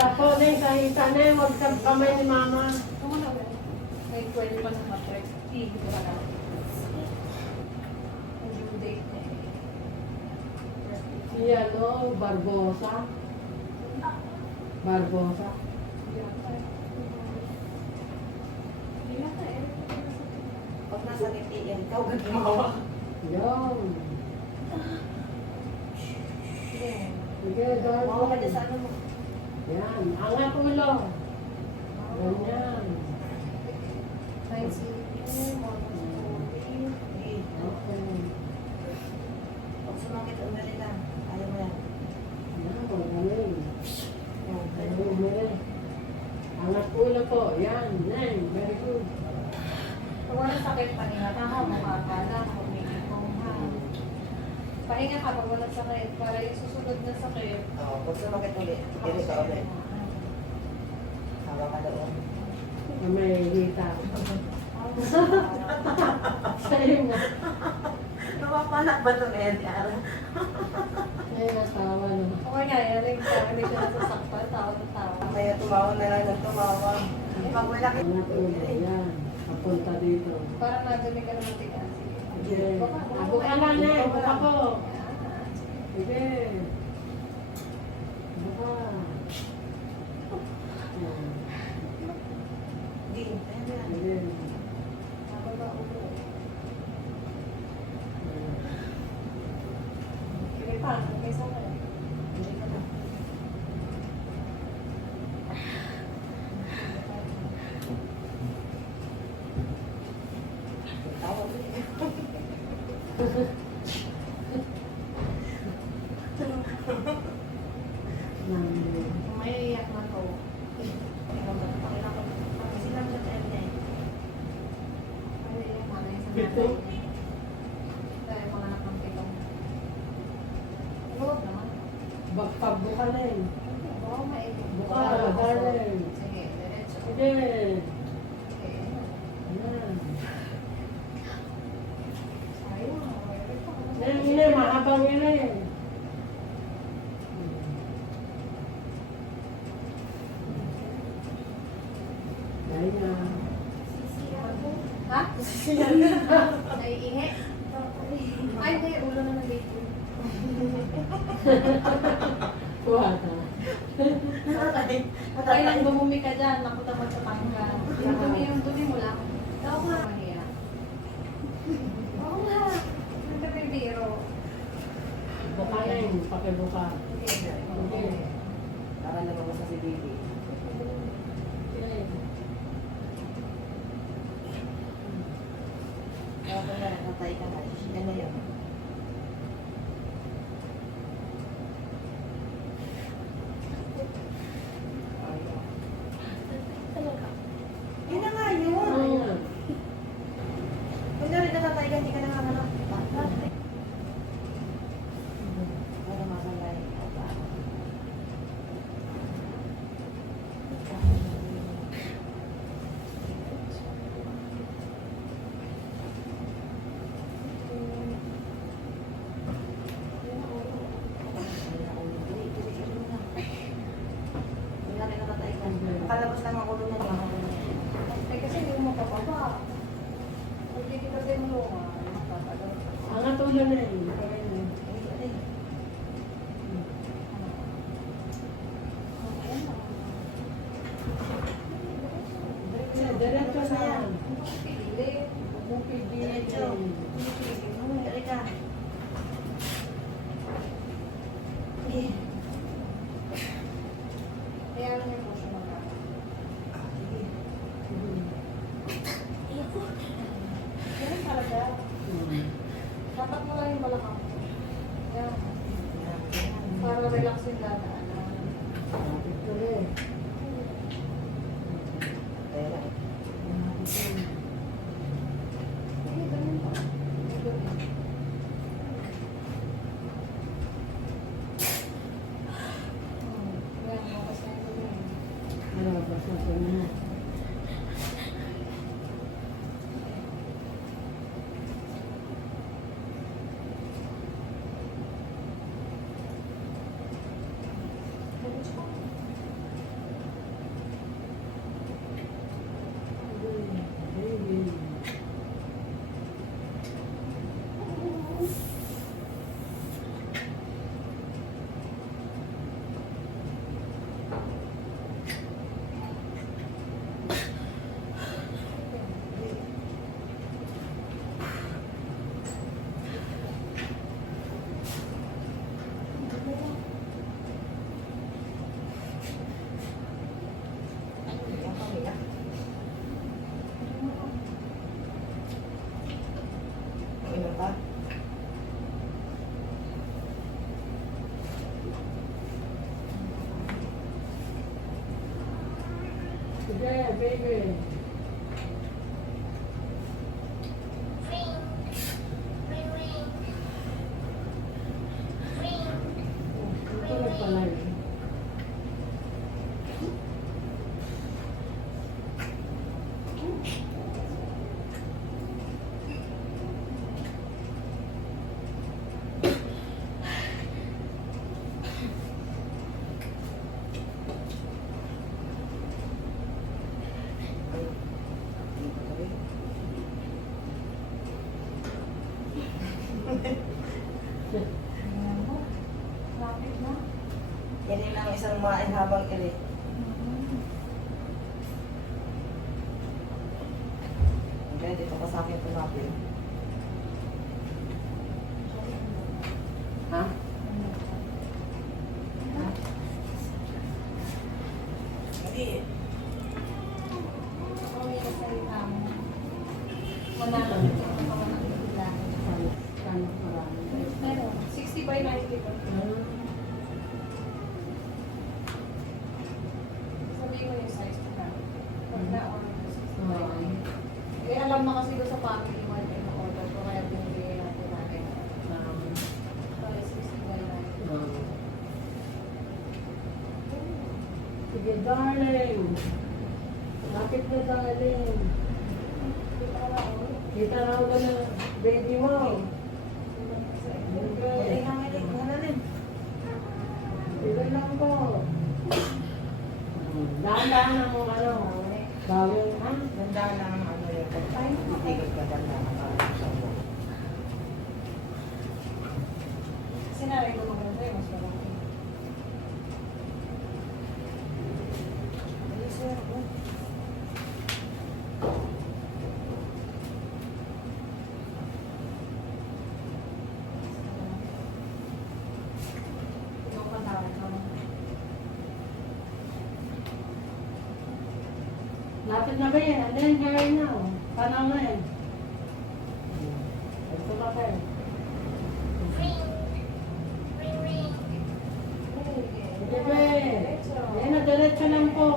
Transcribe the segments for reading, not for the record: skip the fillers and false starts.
Tapo na yung kahita na yung huwag kang kamay ni mama. May 12 pa sa matrix. Hindi ko na lang. Ang due date na eh. Si ano, Barbosa. Barbosa. Pag nasa ngitian ka, huwag gumawa. Yun. Sige, Gumawa ka dyan gawin. sa ano mo. Yan, angat ulo. Ganyan. Okay. Pag sumakit, umali lang. Ayaw mo yan. Yan, magaling. Oh, Ganyan, ganun. umili. Angat ulo po. Yan, yan. Very good. Kung wala sakit, pahinga ka ha, mukha ka lang, kumikipong ha. Pahinga ka pag walang sakit, para yung susunod na sakit. Oh, pag sumakit ulit, dito ka ulit. Hawa ka doon. Na may hita. Sa'yo nga. Napapanak ba itong NR? Sa'yo nga tawa no. Okay nga, yan yung hindi siya nasasaktan, tawa ng tawa. Kaya tumawa na lang ng tumawa. Pag wala ka, Angat ulo. Yan. Papunta dito. Parang nagaling ka naman tigas. Sige. Ako ka lang na. Buka ko. Sige. Buka. Yan. Hindi, ayun na. Sige. Nababa ulo. Kaya paano, may sakit. Hindi ka na. Tawa mo yun. Nandun. Kung may iyak na to, Sila mo sa NR. may iyak na na isang Ito? nanay. Dahil mga anak ng pitong. Huwag naman. Pabuka na eh. Oo, maiyak. Buka, darling. Sige, diretso. Sige. Okay. Yan. Ayun, Yan, yan. Mahabang yan eh. Ganyan. Ha? Naiingi? Ay, hindi. Ulo na nag-date. Kuha ka. Ay, lang bumumi ka dyan. Nakutamad sa pangka. Yung dumi mo lang. Oo nga. Mahiya. Oo nga. Ang kabibiro. Buka na yun. Pakibuka. Okay. Para naman mo sa si Bibi. Okay. Kaya kung nakatay ka na, yan na yun. Yun na nga yun. Ayan. Kung na rin nakatay ka, hindi ka nanganganak. Para makalay ka pa. Nakalabas lang ang ulo niya. Eh, kasi hindi mo mapapaba. Pag hindi kita tinulungan, matatagal ka. Angat ulo na yun. Ganyan. Diretso na yan. Pilit. Bumipigil. Dali ka. Sige. Kaya lang yung puso magkakaroon. Sige. Ganun talaga. Dapat mo lang yung balakang. Yan. Para relax yung dadaanan. Ito rin. Kaya lang. Sige, baby. Ito na pala yun. Ayan mo. Lapit na. Yan lang isang main habang ili. Okay, dito ka sa akin tumapin. Ha? Hindi. Okay, salita mo. Wala na. Ito ang mga nagbibilang. Kano marami. Meron. 60 by 90 ba? Sabihin mo yung size na kami. Pag na-order ko 60 by 90. Eh, alam na kasi doon sa family mo yung na-order ko, kaya binibigay natin natin. Kaya 60 by 90. Sige, darling. Lapit na, darling. Dito ka na ulit. Kita na ako na baby mo. Hindi na may rin. Sige lang po. Dahan-dahan ang ano. Bawal, ha? Ganda lang ang ano yung pagkain. Tigil ka ganda na parang sa mo. Sinabi ko maganda yung mas malaki. Ayun, sir. Ikaw pa tawag ka mo. Lapit na ba yan? And then, here now. Panaw na yan. Ito na kayo. Sige, be. Ayan na, diretso lang po.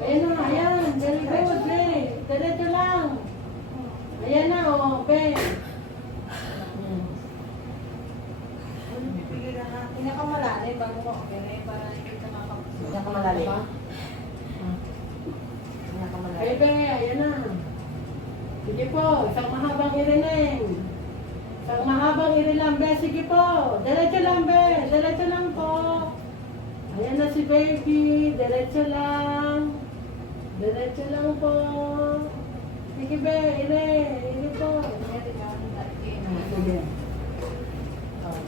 Ayan na, ayan. Very good, be. Diretso lang. Ayan na, oh, be. Pinakamalalim bago mo okay para hindi ka makapagod. Pinakamalalim. Ah. Pinakamalalim. Bebe, ayan na. Sige po, isang mahabang irining. Isang mahabang irilang, be. Sige po. Diretso lang, be. Diretso lang po. Ayan na si baby. Diretso lang. Diretso lang po. Sige, be. Ire. Ire po. Pwede ka ang dati Sige.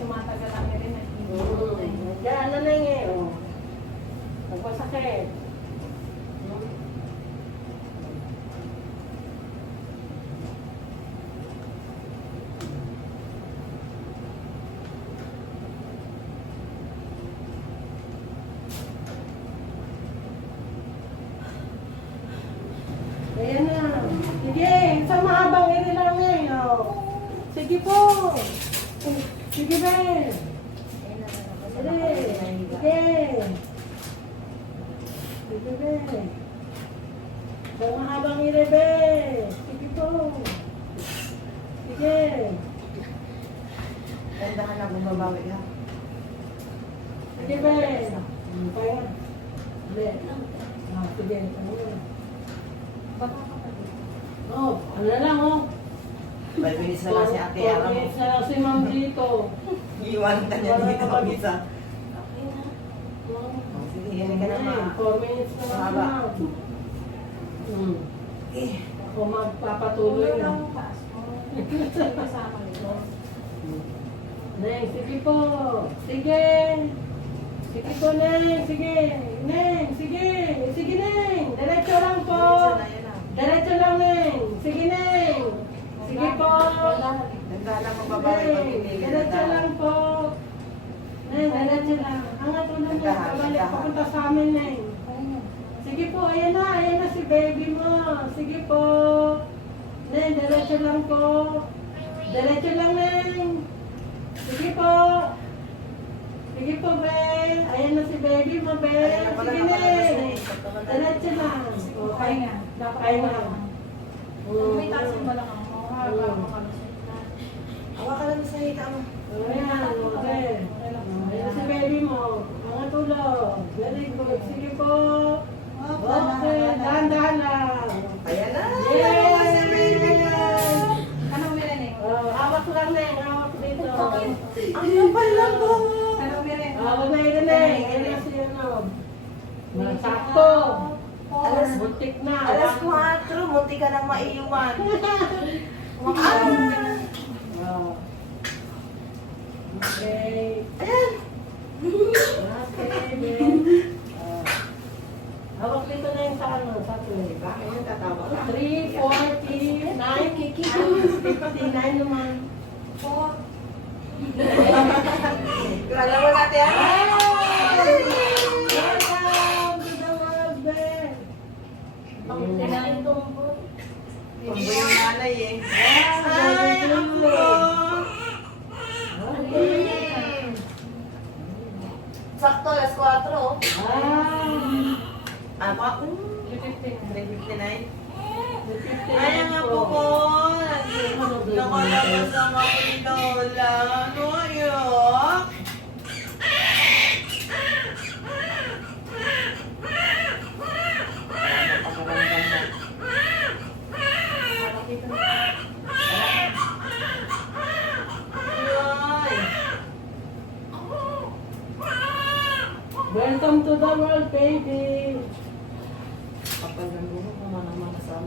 tumatagal lang rin at hindi Diyan na lang eh. Oh. Nagpasakit. Ayan na. Sige, isang mahabang iri lang eh. Oh. Sige po. Sige, be. Sige. Sige. Sige, be. Isang mahabang iri, be. Sige po. Sige. Gandahan na bumabawi ka. Sige, be. Kaya. Be. Ah, sige. Ano na? baka kapatid. Oh, ano na lang, oh. 5 minutes na lang si ate 4 Ara mo. minutes na lang si ma'am dito. Iwan ka niya dito mag-isa. Okay na. Oh, sige, yan ka na ma. 4 minutes na lang si Mahaba. ma'am. Eh, Ako magpapatuloy Tuloy na. lang ang taas mo. Hindi kasama nito. Neng, sige po. Sige. Sige po, Neng. Sige. Neng, sige. Sige, Neng. Diretso lang po. Diretso lang, Neng. Sige, Neng. Sige po. Gandahan na magbabawi pag Neng, hindi diretso lang po. Neng, diretso lang. Angat mo na mo. Pabalik papunta sa amin, Neng. Sige po, ayan na si baby mo. Sige po. Neng, diretso lang po. Diretso lang, Neng. Sige po. Sige po, be. Ayan na si baby mo, be. Sige, Neng. Diretso lang. Pahinga. Dapat Pahinga. Pag may taas yung balakang mo, Mm. makalusot na. Hawa ka lang sa hita mo. Ayan, okay. Ayan si baby mo. Mga tulog. Very good. Sige po. Okay, dahan-dahan lang. Ayan na. Yay! Hawa si baby niya. Anong meron eh? Hawak lang na. Hawak dito. Ang kapal lang po. Anong meron? Hawak na yun na. Yan na si ano. Sakto. Alas- Buntik na. Alas 4, munti ka nang maiiwan. Ah. Okay. Ayan. Okay, then. Hawak dito na yung sa ano, sa play. Bakit yung tatawa ka? 3, 49, 59 naman. Kala mo natin yan? Welcome to the world, Ben. Kailangan tumpot. Tumbo yung nanay eh. Ay, Ay, ang ako. Sakto, alas 4. Oh. Ah, Ama, 3:59. Ay, ang apo ko. Nakalabas ang ako ni Lola. Ano ayok? Ay. Welcome to the world, baby. Kapal ng buho, kumana-mana sa